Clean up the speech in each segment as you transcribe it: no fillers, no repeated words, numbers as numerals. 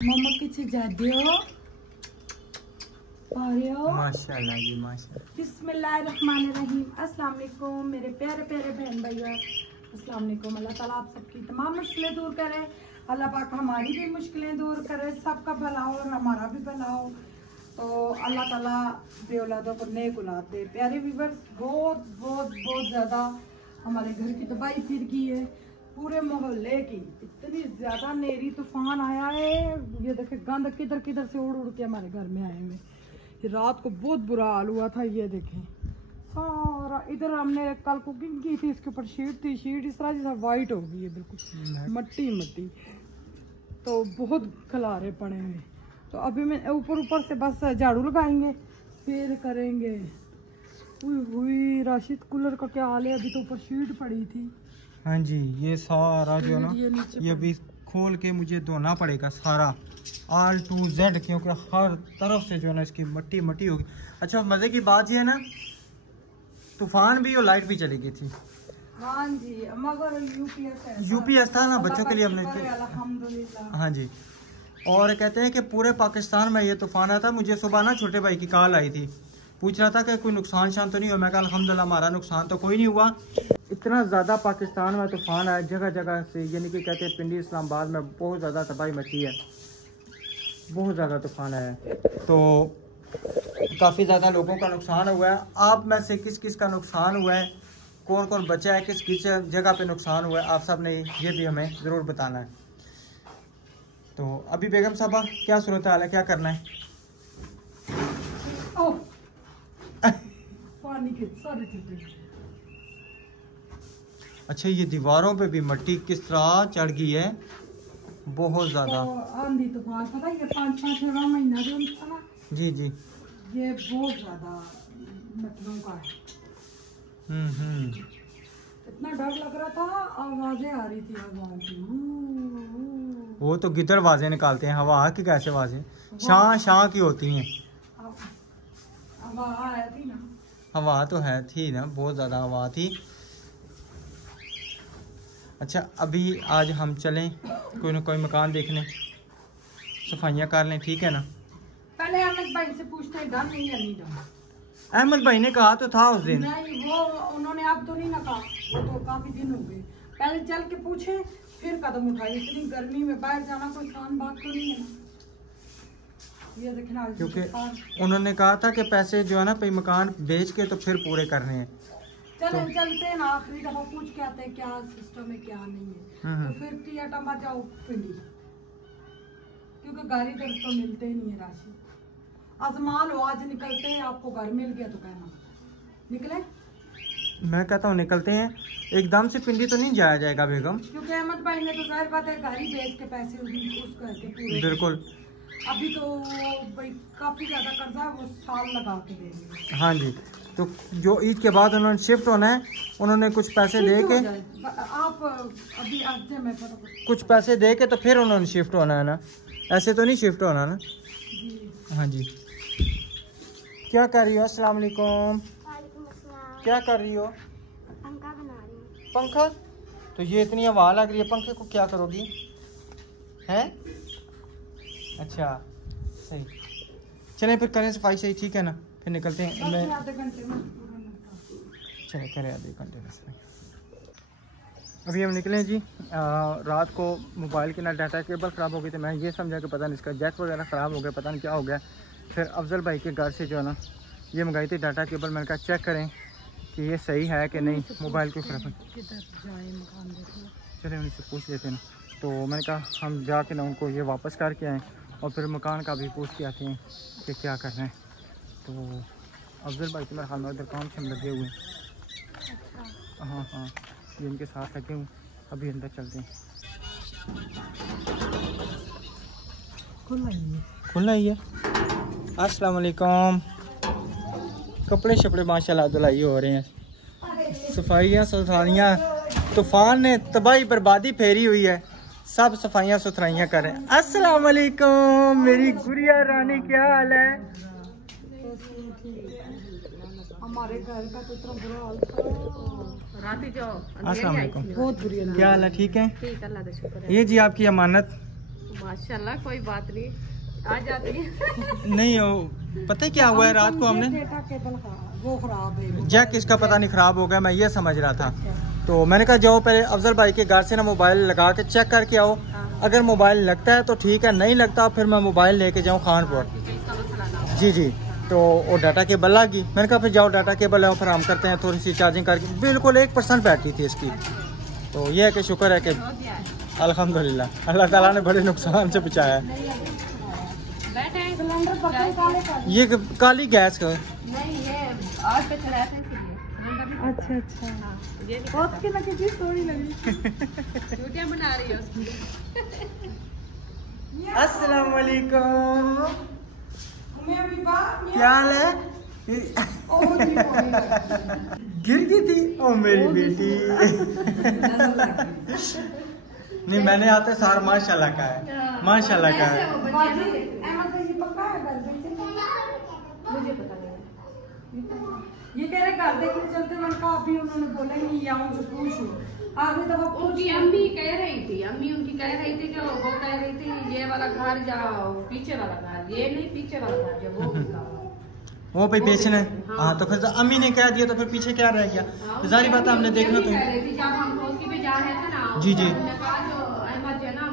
मम्मा किसी जाते हो माशाल्लाह जी माशाल्लाह। बिस्मिल्लाहिर्रहमानिर्रहीम। अस्सलाम वालेकुम मेरे प्यारे प्यारे बहन भैया, अस्सलाम वालेकुम। अल्लाह ताला आप सबकी तमाम मुश्किलें दूर करे, अल्लाह पाक हमारी भी मुश्किलें दूर करे, सबका भला हो और हमारा भी भला हो। तो अल्लाह ताला बे औलादों को नेक औलाद दे। प्यारे व्यूअर्स, बहुत बहुत बहुत ज़्यादा हमारे घर की तबाही फिर की है, पूरे मोहल्ले की। इतनी ज़्यादा नेरी तूफान आया है, ये देखे गंद किधर किधर से उड़ उड़ के हमारे घर में आए हुए। ये रात को बहुत बुरा हाल हुआ था। ये देखें सारा इधर हमने कल कुकिंग की थी, इसके ऊपर शीट थी, शीट इस तरह जैसा वाइट हो गई है, बिल्कुल मट्टी मट्टी। तो बहुत खलारे पड़े हैं। तो अभी मैं ऊपर ऊपर से बस झाड़ू लगाएंगे, फिर करेंगे। हुई राशिद कूलर का क्या हाल है, अभी तो ऊपर शीट पड़ी थी। हाँ जी, ये सारा जो है ना, ये अभी खोल के मुझे धोना पड़ेगा सारा ऑल टू जेड, क्योंकि हर तरफ से जो है ना इसकी मट्टी मट्टी होगी। अच्छा, मज़े की बात ये है ना, तूफान भी और लाइट भी चली गई थी। हाँ जी, मगर यूपीएस था ना बच्चों के लिए हमने। अल्हम्दुलिल्लाह। हाँ जी, और कहते हैं कि पूरे पाकिस्तान में ये तूफान आया था। मुझे सुबह ना छोटे भाई की कॉल आई थी, पूछ रहा था कि कोई नुकसान शान तो नहीं हुआ। मैं कहा अल्हम्दुलिल्लाह हमारा नुकसान तो कोई नहीं हुआ। इतना ज़्यादा पाकिस्तान में तूफान आया जगह जगह से, यानी कि कहते हैं पिंडी इस्लामाबाद में बहुत ज़्यादा तबाही मची है, बहुत ज़्यादा तूफान आया है। तो काफ़ी ज़्यादा लोगों का नुकसान हुआ है। आप में से किस किस का नुकसान हुआ है, कौन कौन बचा है, किस किस जगह पे नुकसान हुआ है, आप सब ने ये भी हमें ज़रूर बताना है। तो अभी बेगम साहबा क्या सूरत हाल है, क्या करना है? पानी के सारे चीजें। अच्छा, ये दीवारों पे भी मट्टी किस तरह चढ़ गई है, बहुत ज़्यादा। तो आंधी तूफान पता ये 5-6 महीना जो था, जी जी, ये बहुत ज्यादा मटरों का है। इतना डर लग रहा था, आवाजें आ रही थी हवाओं की। वो तो गिद्दड़ आवाजें निकालते हैं, हवा की कैसे आवाजें शां शां की होती हैं। हवा आया थी ना, हवा तो है थी ना, बहुत ज़्यादा हवा थी। अच्छा, अभी आज हम चलें कोई ना कोई मकान देखने, सफाइयाँ कर लें, ठीक है ना? पहले अहमद भाई से पूछते हैं, डर नहीं है, नहीं डर। अहमद भाई ने कहा तो था उस दिन। नहीं, वो उन्होंने अब तो नहीं ना कहा, वो तो काफी दिन हो गए। पहले चल के पूछे फिर कदम उठाए। इतनी गर्मी में बाहर जाना कोई आसान बात तो नहीं है ना। ये देखना, क्योंकि उन्होंने कहा था कि पैसे जो है ना पे मकान बेच के तो फिर पूरे करने हैं। चले तो चलते हैं ना, आखिरी दफा पूछ के आते हैं क्या सिस्टम है क्या नहीं है। तो फिर टियाटम्बा जाओ पिंडी, क्योंकि गाड़ी दर तो मिलते ही नहीं है। राशि आजमा लो, आज निकलते हैं, आपको घर मिल गया तो कहना निकले। मैं कहता हूँ निकलते हैं, एकदम से पिंडी तो नहीं जाया जाएगा बेगम, क्योंकि अहमद भाई ने तो जाहिर बात है गाड़ी बेच के पैसे उस करके पूरे। बिल्कुल। अभी तो भाई काफी ज्यादा कर्जा है, वो साल लगा के देंगे। हाँ जी, तो जो ईद के बाद उन्होंने शिफ्ट होना है, उन्होंने कुछ पैसे दे के, आप अभी आज मैं कुछ पैसे दे के तो फिर उन्होंने शिफ्ट होना है ना, ऐसे तो नहीं शिफ्ट होना ना जी। हाँ जी। क्या कर रही हो? अस्सलाम वालेकुम। क्या कर रही हो? पंखा बना रही हूँ। पंखा? तो ये इतनी हवा लग रही है, पंखे को क्या करोगी? हैं? अच्छा, सही। चलें फिर करें सफाई सही, ठीक है ना? फिर निकलते हैं। मैं आधे घंटे में चले करें आधे घंटे में सफाई। अभी हम निकले जी। रात को मोबाइल की ना डाटा केबल ख़राब हो गई थी। मैं ये समझा कि पता नहीं इसका जैक वगैरह ख़राब हो गया, पता नहीं क्या हो गया। फिर अफजल भाई के घर से जो है ना ये मंगाई थी डाटा केबल। मैंने कहा चेक करें कि ये सही है कि नहीं, मोबाइल क्यों ख़राब है। चले उनसे पूछ लेते हैं ना। तो मैंने कहा हम जाके ना उनको ये वापस करके आएँ और फिर मकान का भी पूछ के आते हैं कि क्या कर रहे हैं। तो अफजल भाई तो मेरे ख्याल में उधर काम से हम लगे हुए हैं। हाँ हाँ, ये इनके साथ लगे हुए। अभी अंदर चलते हैं। खुला ही है। अस्सलाम वालेकुम। कपड़े शपड़े माशाल्लाह धुलाई हो रहे हैं, सफाइयाँ सुथराइयाँ। तूफान ने तबाही बर्बादी फेरी हुई है, सब सफाइयाँ सुथराइयाँ कर रहे हैं। अस्सलाम वालेकुम मेरी गुड़िया रानी, क्या हाल है? हमारे घर का तो इतना बुरा हाल था। राती जो अस्सलाम वालेकुम, बहुत बुरी। क्या हाल है? ठीक है। ठीक, अल्लाह का शुक्र है। ये जी आपकी अमानत, माशाल्लाह, कोई बात नहीं, आ जाती है। नहीं हो पता है क्या हुआ है, रात को हमने डेटा केबल वो खराब है, जैक इसका पता नहीं खराब हो गया, मैं ये समझ रहा था। तो मैंने कहा जाओ पहले अफजल भाई के घर से ना मोबाइल लगा के चेक करके आओ, अगर मोबाइल लगता है तो ठीक है, नहीं लगता फिर मैं मोबाइल लेके जाऊँ खानपुर। जी जी, तो वो डाटा केबल लगी, मैंने कहा फिर जाओ डाटा केबल है फिर हम करते हैं थोड़ी सी चार्जिंग करके, बिल्कुल 1% बैटरी थी इसकी। तो ये है कि शुक्र है कि अल्हम्दुलिल्लाह अल्लाह ताला ने बड़े नुकसान से बचाया है। ये काली गैस का नहीं, ये आग पे चढ़ाया था इसलिए। अच्छा अच्छा, ये बहुत की लगी चीज थोड़ी लगी। रोटियां बना रही है उसकी। अस्सलाम वालेकुम, क्या हाल है? गिर गई थी ओ मेरी बेटी। नहीं मैंने आते सार माशाल्लाह का है, माशाल्लाह का है। मुझे पता नहीं, ये कह रहे घर देखने चलते, मैंने कहा अभी उन्होंने बोला ही नहीं, या उनसे पूछो। आगे तो वो उनकी अम्मी कह रही थी, अम्मी उनकी कह रही थी कि वो कह रही थी ये वाला घर जाओ, पीछे वाला घर, ये नहीं पीछे वाला घर जो वो भाई बेचना है। हाँ तो फिर अम्मी ने कह दिया तो फिर पीछे क्या रह गया, तो जारी बात हमने देखना तो। जब हम रोकी पे जा रहे थे ना, जी जी, हमने कहा जो अहमद जो ना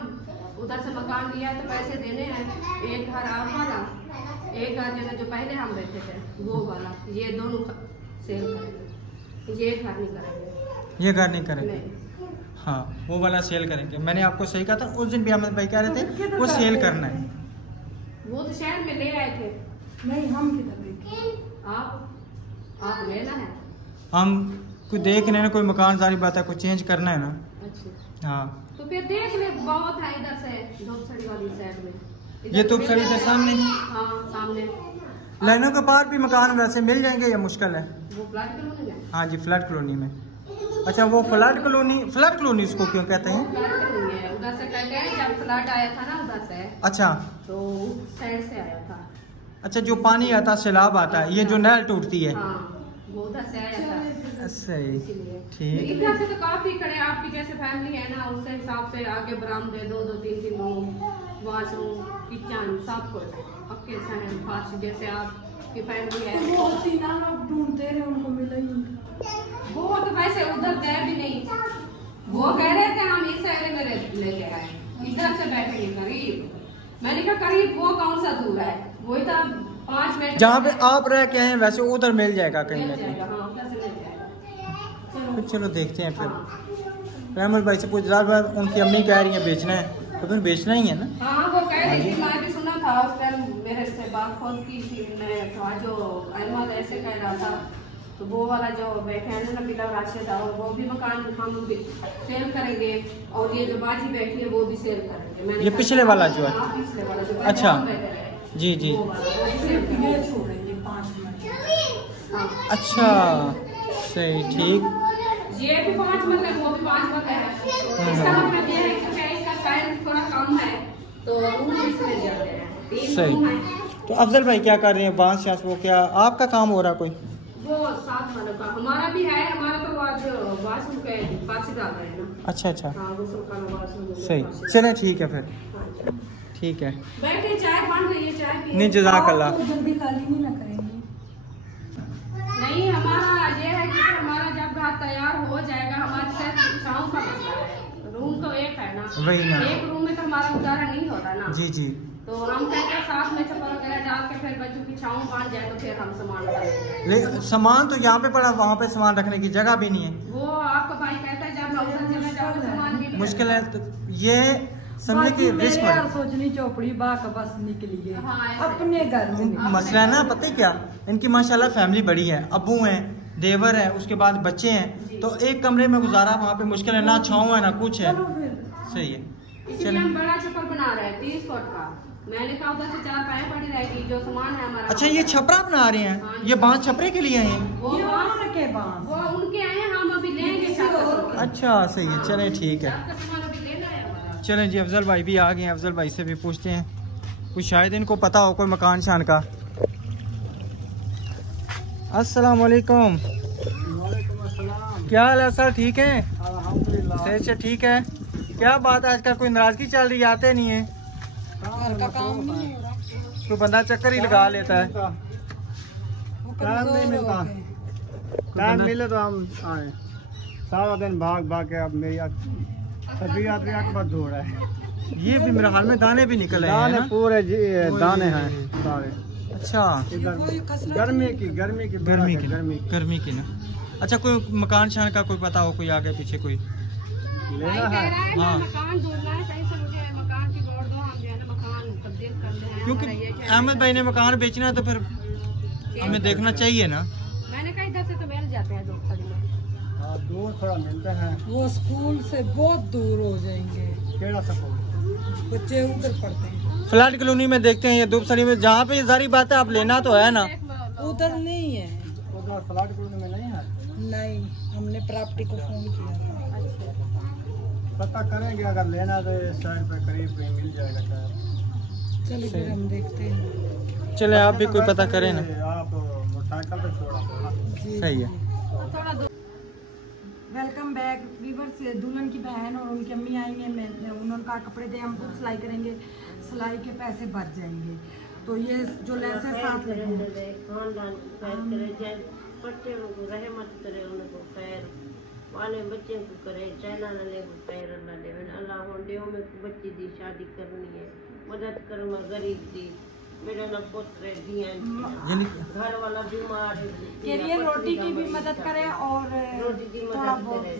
उधर से मकान लिया है तो पैसे देने हैं, एक घर आप वाला, एक घर जो जो पहले हम बैठे थे वो वाला, ये दोनों सेल करेंगे, ये घर नहीं करेंगे, ये घर नहीं करेंगे। हाँ वो वाला सेल करेंगे, मैंने आपको सही कहा था उस दिन भी अहमद भाई कह रहे थे वो सेल करना है। वो तो शहर में ले आए थे। नहीं, हम किधर देखे? आप लेना है, हम कोई देख रहे हैं कोई मकान, सारी बात है कुछ चेंज करना है ना। अच्छा हाँ तो फिर देख ले, बहुत है इधर से धूपसड़ी वाली साइड में, ये धूपसड़ी इधर सामने, हाँ सामने लाइनों के पार भी मकान वैसे मिल जाएंगे या मुश्किल है? वो फ्लैट कॉलोनी है। हाँ जी फ्लैट कॉलोनी में। अच्छा वो फ्लैट कॉलोनी उसको क्यों कहते हैं? फ्लैट कॉलोनी है, उधर से कह गए जब फ्लड आया था ना उधर से, अच्छा तो साइड से आया था। अच्छा जो पानी आता है सैलाब आता है, ये जो नहर टूटती है, हाँ वो उधर से आया था, सही इसीलिए। ठीक। इधर से तो काफी खड़े, आपकी जैसे फैमिली है ना उस हिसाब से आगे बरामदे 2-2-3-3 रूम, वॉशरूम, किचन, सब कुछ पक्के सहन फर्श, जैसे आपकी फैमिली है। वो सीना लोग ढूंढते रहे, उनको मिला ही नहीं। वो तो वैसे उधर गए भी नहीं, वो कह रहे थे हम इस एरिया में लेके आए, इधर से बैठेंगे करीब। मैंने कहा करीब वो कौन सा दूर है, वही तो 5 मिनट जहाँ पे आप रह के हैं वैसे उधर मिल जाएगा कहीं ना कहीं। हाँ उधर से मिल जाएगा। फिर चलो देखते हैं फिर। रहमत भाई से पूछ रहा, उनकी अम्मी कह रही है बेचना है तो फिर बेचना ही है ना। हाँ वो कह रही थी, मैं भी सुना था उस टाइम मेरे से बात खुद की थी, मैं तो जो अहमद ऐसे कह रहा था, तो वो वाला जो बैठे हैं ना बिला राशिद, और वो भी मकान हम सेल करेंगे, और ये जो बाजी बैठी है वो भी सेल करेंगे। मैंने ये पिछले वाला जो है? हाँ, पिछले वाला जो अच्छा जी जी, ये छोड़ेंगे 5 मिनट। हाँ। अच्छा सही ठीक। ये भी 5 मरले, वो भी 5 मरले है। इसका मतलब ये है कि इसका साइज थोड़ा कम है तो रूम इसमें ज्यादा है, 3 सही। रूम है। तो अफजल भाई क्या कर रहे हैं, बांस शास वो क्या आपका काम हो रहा कोई? वो 7 वालों का हमारा भी है, हमारा तो आज वाशरूम के पास ही डाल रहे हैं ना। अच्छा अच्छा हाँ गुस्ल खाना वाशरूम सही, चले ठीक है फिर, ठीक है। बैठे चाय बन रही है, चाय पी। नहीं जज़ाकल्लाह। आप तो जल्दी खाली नहीं ना करेंगे। नहीं हमारा ये है कि हमारा जब घर तैयार हो जाएगा, हमारे सिर्फ छाँव का मसला है, रूम तो एक है ना, वही ना, एक रूम में तो हमारा गुजारा नहीं होता ना। जी जी, तो हम कहते हैं साथ में चप्पल वगैरह डाल के फिर बच्चों की छाँव बांध जाए तो फिर हम सामान डालेंगे। सामान तो यहाँ पे पड़ा, वहाँ पे सामान रखने की जगह भी नहीं है। वो आपका भाई कहता है जब मैं उधर चला जाऊँ सामान नहीं मुश्किल है तो ये समझे कि रिस्क मेरे यार सोचनी चौपड़ी बाक बस निकली है, हाँ, ऐसे। अपने घर में निकली। मसला है ना, पता है क्या, इनकी माशाल्लाह फैमिली बड़ी है, अब्बू हैं, देवर है, उसके बाद बच्चे हैं, तो एक कमरे में गुजारा वहाँ पे मुश्किल है, ना छाँव है ना कुछ है। चलो फिर सही है, इसलिए हम बड़ा छप्पर बना रहे हैं 30 फुट का। मैंने कहा उधर से 4 पाए पड़ी रहेगी, जो सामान है हमारा। अच्छा ये छपरा बना रहे हैं, ये बांस छपरे के लिए हैं? वो ये बांस- उनके बांस। वो उनके आए हैं, हम अभी लेंगे सबका अच्छा सही है, चले ठीक है, सामान अभी लेना है हमारा। चलें जी। अफजल भाई भी आ गए हैं, अफजल भाई से भी पूछते हैं कुछ, शायद इनको पता हो कोई मकान शान का। अस्सलाम वालेकुम, क्या हाल है सर, ठीक है? अल्हम्दुलिल्लाह। सही से ठीक है। क्या बात है, आजकल कोई नाराजगी चल रही है, आते नहीं है? घर का काम नहीं हो रहा, तो बंदा चक्कर ही लगा लेता है। वो टाइम नहीं कमजोर हो मिलता। गए। टाइम मिले तो हम आए। सारा दिन भाग भाग के अब मेरी तबीयत भी अकबर दो रहा है। ये भी मेरे हाल में दाने भी निकल रहे हैं दाने ना? पूरे दाने हैं सारे। अच्छा, इधर कोई कसरत गर्मी नहीं की गर्मी की गर्मी गर्मी की ना। अच्छा, कोई मकान शान का कोई पता हो, कोई आगे पीछे कोई? लेना है। हाँ, मकान ढूंढना है, सही से मुझे मकान की गौर दो, हम जो है ना मकान तब्दील करते हैं। क्योंकि हमारा ये जो है- अहमद भाई ने मकान बेचना है तो फिर हमें देखना चाहिए ना। मैंने कहा इधर से तो मिल जाते हैं दो खड़ी में। हाँ, दूर थोड़ा मिलते हैं। वो स्कूल से बहुत दूर हो जाएंगे, केड़ा सपोर्ट बच्चे उधर पढ़ते हैं। फ्लैट कॉलोनी में देखते हैं, ये धूपसरी में, जहाँ पे ये सारी बात है, आप लेना तो है ना। उधर नहीं है, उधर फ्लैट कॉलोनी में नहीं है। नहीं, हमने प्रॉपर्टी को फोन किया था। पता करेंगे, अगर लेना तो इस साइड पे करीब कहीं मिल जाएगा शायद। चलिए फिर हम देखते हैं। चले, आप भी कोई पता करें ना। आप मोटरसाइकिल पे छोड़ा होगा। सही है। Welcome back viewers. दुल्हन की बहन और उनकी अम्मी आएंगे, मैं उन्होंने कहा कपड़े दे, हम खुद सिलाई करेंगे, सिलाई के पैसे बच जाएंगे। तो ये जो लेस है साथ लगे रहे मत करे उनको खैर वाले बच्चे को करे चाइना ले को खैर अल्लाह दे अल्लाह होंडे में बच्ची दी शादी करनी है मदद कर मैं गरीब दी मेरा ना पुत्र दिया घर वाला बीमार है के लिए रोटी की भी मदद करे और रोटी की थोड़ा मदद बहुत करे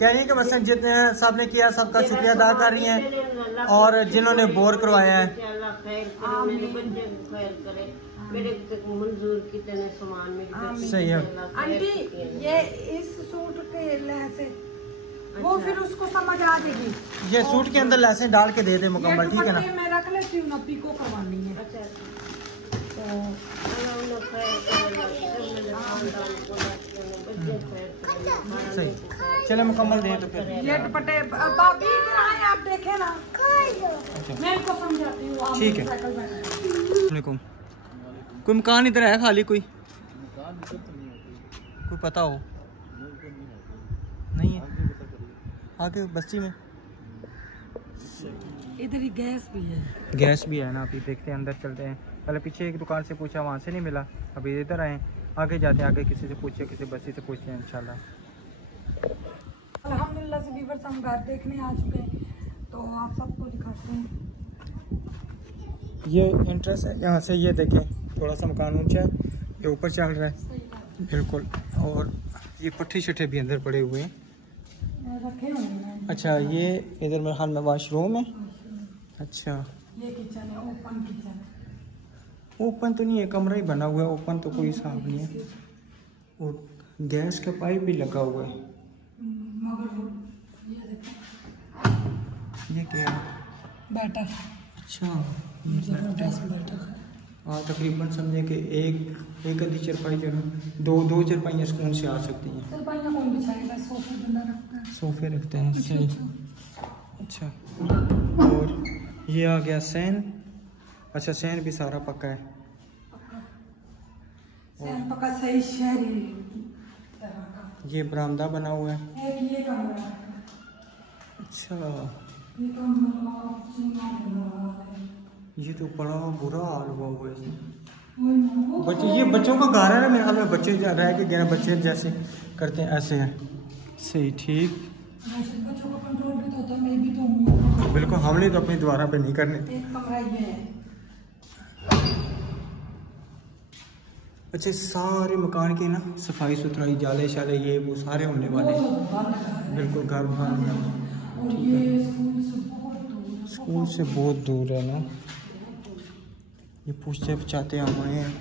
कह रही है कि बस जितने सबने किया सबका शुक्रिया अदा कर रही हैं और जिन्होंने बोर करवाया है। अल्लाह खैर करे मेरे बच्चे को खैर करे मेरे को मंजूर कितने सामान में सही है। आंटी ये इस सूट के लहसे वो फिर उसको समझ आ जाएगी। ये सूट के अंदर लहसें डाल के दे दे मुकम्मल, ठीक है ना। ये मैं रख लेती हूँ ना, पिको करवानी है। अच्छा तो अल्लाह उन्हें खैर करे मेरे खानदान को बच्चे खैर करे सही, चले मुकम्मल दे तो फिर। ये दुपट्टे भाभी इधर आए, आप देखें ना, मैं इनको समझाती हूँ, आप ठीक है। साइकिल बैठ। वालेकुम। कोई मकान इधर है खाली? कोई पता हो? नहीं है आगे बस्ती में। इधर ही गैस भी है। गैस भी है ना, अभी देखते हैं, अंदर चलते हैं। पहले पीछे एक दुकान से पूछा, वहाँ से नहीं मिला, अभी इधर आए, आगे जाते हैं, आगे किसी से पूछे, किसी बस्ती से पूछते हैं इंशाल्लाह। अल्हम्दुलिल्लाह से व्यूअर्स हम घर देखने आ चुके हैं, तो आप सबको दिखाते हैं। ये इंट्रेंस है, यहाँ से ये देखें, थोड़ा सा मकान ऊंचा है, ये ऊपर चल रहा है बिल्कुल, और ये पट्टी शट्टे भी अंदर पड़े हुए हैं। रखे हुए हैं। अच्छा, ये इधर मेरे हाल में वॉशरूम है। अच्छा, ये किचन है, ओपन किचन। ओपन तो नहीं है, कमरा ही बना हुआ है, ओपन तो कोई हिसाब नहीं है। और गैस का पाइप भी लगा हुआ है। मगर ये देखो, ये क्या है? बैटर, अच्छा, जबरदस्त बैटर है। हाँ, तकरीबन समझे कि एक आधी चारपाई जो है, दो चारपाइयाँ सुकून से आ सकती हैं। चारपाइयाँ कौन बिछाएगा, सोफे बंदा रखता है। सोफे रखते हैं, सही। अच्छा, और ये आ गया सैन। अच्छा, सैन भी सारा पक्का है। सैन पका सही शहरी तरह का। ये बरामदा बना हुआ है। एक ये कमरा है। अच्छा, ये कमरा चूना बना हुआ है। ये तो बड़ा बुरा हाल हुआ हुआ है इसमें। वो बच्चे, ये बच्चों का घर है ना मेरे ख्याल में, बच्चे रह के गए, बच्चे जैसे करते हैं ऐसे हैं। सही, ठीक, बच्चों का कंट्रोल भी तो होता है, मैं भी तो हूँ। बिल्कुल। हमने तो अपनी द्वारा पे नहीं करने। एक कमरा ये है। अच्छे सारे मकान की ना सफाई सुथराई, जाले शाले ये वो सारे होने वाले हैं। बिल्कुल घर बंद है। और ये स्कूल से बहुत दूर। स्कूल से बहुत दूर है ना। ये पूछते बचाते हम आए हैं।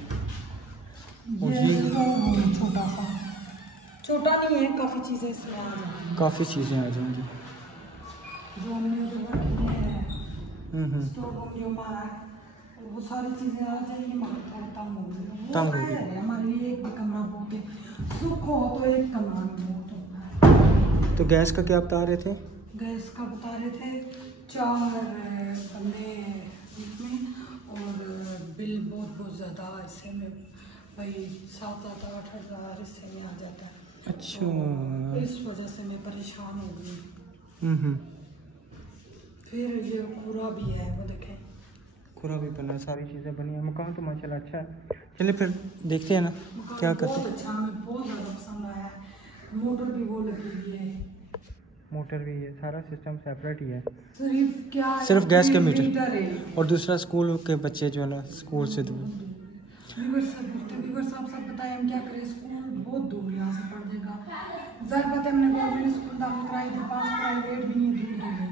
और ये छोटा सा, छोटा नहीं है, काफ़ी चीज़ें इसमें आ जाएंगी। काफ़ी चीज़ें आ जाएंगी। जो हमने उधर रखी है, स्टोर रूम जो हमारा है, वो सारी चीज़ें आ जाएंगी, मगर थोड़ा तंग हो गई। तंग हो गई। हमारे लिए एक भी कमरा बहुत है, सुख हो तो एक कमरा में बहुत होता है। तो गैस का क्या बता रहे थे? गैस का बता रहे थे 4 बंदे इसमें, और बिल बहुत ज़्यादा इससे में भाई 7-8 हज़ार इससे में आ जाता है। अच्छा, तो इस वजह से मैं परेशान हो गई। फिर ये कूड़ा भी है, वो देखें, खुरा भी बना, सारी चीज़ें बनी है। मकान तो माशाल्लाह अच्छा है। चलिए फिर देखते हैं ना क्या करते बहुत हैं। अच्छा, हमें बहुत ज़्यादा पसंद आया है। मोटर भी वो लगी हुई है, मोटर भी है, सारा सिस्टम सेपरेट ही है। सिर्फ क्या है, सिर्फ गैस के मीटर है। और दूसरा स्कूल के बच्चे जो है ना स्कूल से दूर। वीवर साहब सब बताए हम क्या करें, स्कूल बहुत दूर यहाँ से पड़ जाएगा। ज़्यादा पता है हमने गवर्नमेंट स्कूल दाखिल कराई थी, पास प्राइवेट भी नहीं, दूर है।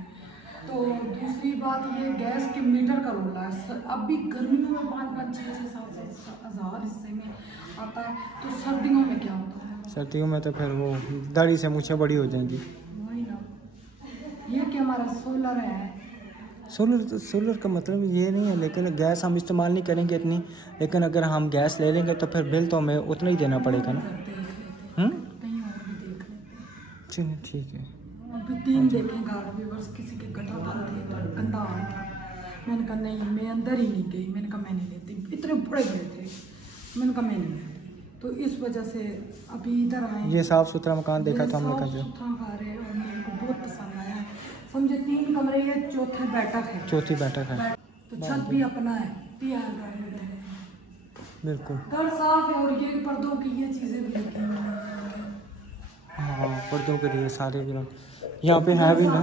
तो दूसरी बात ये गैस के मीटर का रोला है। अब भी गर्मियों में 5-5, 6-6, 7-7 हज़ार हिस्से में आता है, तो सर्दियों में क्या होता है? सर्दियों में तो फिर वो दाढ़ी से मूछें बड़ी हो जाएंगी। वही ना, ये कि हमारा सोलर है। सोलर का मतलब ये नहीं है, लेकिन गैस हम इस्तेमाल नहीं करेंगे इतनी, लेकिन अगर हम गैस ले लेंगे तो फिर बिल तो हमें उतना ही देना पड़ेगा ना। कहीं और भी देख लेते हैं। चलिए ठीक है। अभी 3 देखेंगे व्यूवर्स, किसी के गटर बंद थे तो गंदा आ था। मैंने कहा नहीं, मैं अंदर ही नहीं गई, मैंने कहा मैं नहीं लेती, इतने बड़े बड़े थे, मैंने कहा मैं नहीं लेती। तो इस वजह से अभी इधर आए। ये साफ़ सुथरा मकान देखा था हमने कहा, साफ सुथरा घर है और मेरे को बहुत पसंद आया है। समझे 3 कमरे, ये चौथी बैठक है। चौथी बैठक है। तो छत भी अपना है, PR घर है, बिल्कुल। घर साफ है। और ये पर्दों की ये चीज़ें भी लगी हुई हैं। हाँ, पर्दों के लिए सारे यहाँ पे है भी ना।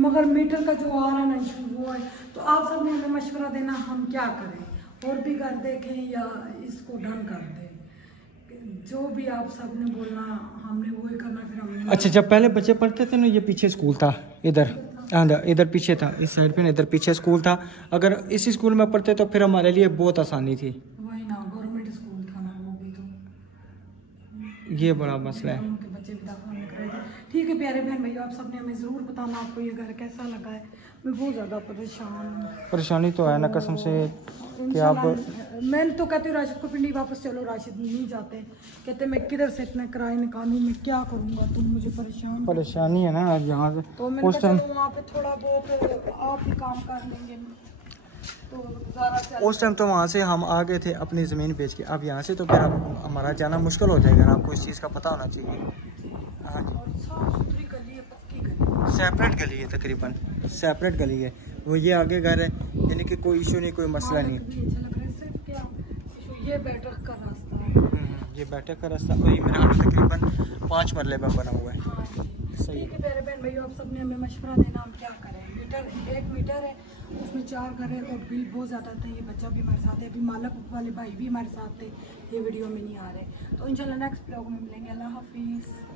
मगर मीटर का जो आ रहा है ना इशू वो है, तो आप सब ने हमें मशवरा देना हम क्या करें, और भी घर देखें या इसको डन कर दें। जो भी आप सब ने बोलना हमने वही करना। फिर हमने अच्छा, जब पहले बच्चे पढ़ते थे ना, ये पीछे स्कूल था, इधर इधर पीछे था, इस साइड पे ना, इधर पीछे स्कूल था। अगर इसी स्कूल में पढ़ते तो फिर हमारे लिए बहुत आसानी थी। वही ना, गवर्नमेंट स्कूल था ना वो भी, तो ये बड़ा मसला है। उनके बच्चे भी दाखिल होने कराए थे। ठीक है प्यारे बहन भैया, आप सबने हमें ज़रूर बताना आपको ये घर कैसा लगा है। मैं बहुत ज़्यादा परेशान हूँ। परेशानी तो है ना कसम से कि आप। मैं तो कहती हूँ राशिद को पिंडी वापस चलो, राशिद नहीं जाते, कहते मैं किधर से इतना किराए निकालूँ, मैं क्या करूँगा, तुम मुझे परेशानी है ना यहाँ से। तो मैंने कहा चलो वहाँ पे थोड़ा बहुत आप ही काम कर लेंगे, तो ज़्यादा चल। उस टाइम तो वहाँ से हम आ गए थे अपनी ज़मीन बेच के, अब यहाँ से तो फिर अब हमारा जाना मुश्किल हो जाएगा ना, आपको इस चीज़ का पता होना चाहिए। हाँ जी, और साफ सुथरी गली है, पक्की गली, सेपरेट गली है, तकरीबन सेपरेट गली है। वो ये आगे घर है, यानी कि कोई इशू नहीं, कोई मसला नहीं। अच्छा लग रहा है। सिर्फ क्या ये बैठक का रास्ता है, ये बैठक का रास्ता, और ये मेरे यहाँ तकरीबन 5 मरले में बना हुआ है। हाँ सही ठीक है। है प्यारे बहन भैया, आप सबने हमें मशवरा देना हम क्या करें। मीटर 1 मीटर है, उसमें 4 घर है और बिल बहुत ज़्यादा था। ये बच्चा भी हमारे साथ है, अभी मालक वाले भाई भी हमारे साथ थे, ये वीडियो में नहीं आ रहे। तो इंशाल्लाह नेक्स्ट ब्लॉग में मिलेंगे। अल्लाह हाफिज़।